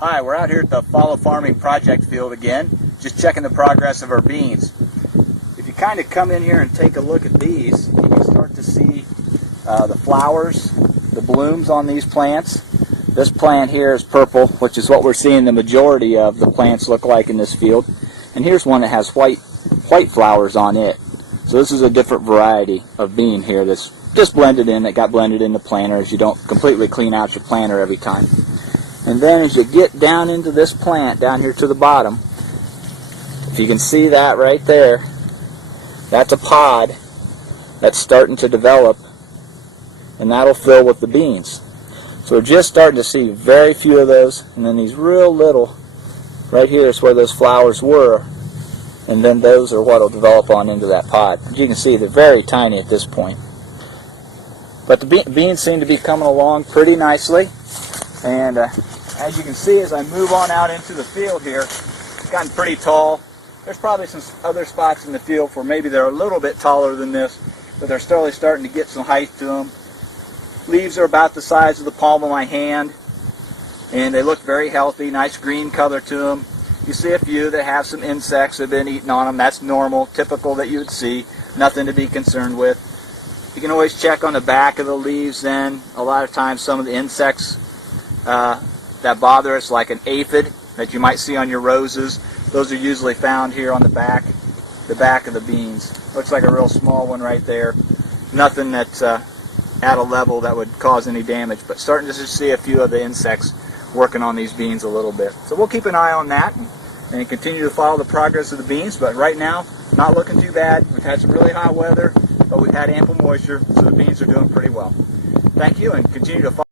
Hi, we're out here at the Follow Farming project field again, just checking the progress of our beans. If you kind of come in here and take a look at these, you can start to see the flowers, the blooms on these plants. This plant here is purple, which is what we're seeing the majority of the plants look like in this field. And here's one that has white flowers on it. So this is a different variety of bean here that's just blended in, that got blended into planters. You don't completely clean out your planter every time. And then as you get down into this plant, down here to the bottom, if you can see that right there, that's a pod that's starting to develop, and that'll fill with the beans. So we're just starting to see very few of those, and then these real little, right here is where those flowers were, and then those are what will develop on into that pod. As you can see, they're very tiny at this point. But the beans seem to be coming along pretty nicely. And as you can see, as I move on out into the field here, it's gotten pretty tall. There's probably some other spots in the field where maybe they're a little bit taller than this, but they're slowly starting to get some height to them. Leaves are about the size of the palm of my hand, and they look very healthy, nice green color to them. You see a few that have some insects that have been eating on them. That's normal, typical that you would see, nothing to be concerned with. You can always check on the back of the leaves then. A lot of times some of the insects that bother us, like an aphid that you might see on your roses, those are usually found here on the back of the beans. Looks like a real small one right there. Nothing that's at a level that would cause any damage, but starting to see a few of the insects working on these beans a little bit. So we'll keep an eye on that and continue to follow the progress of the beans, but right now, not looking too bad. We've had some really hot weather, but we've had ample moisture, so the beans are doing pretty well. Thank you, and continue to follow.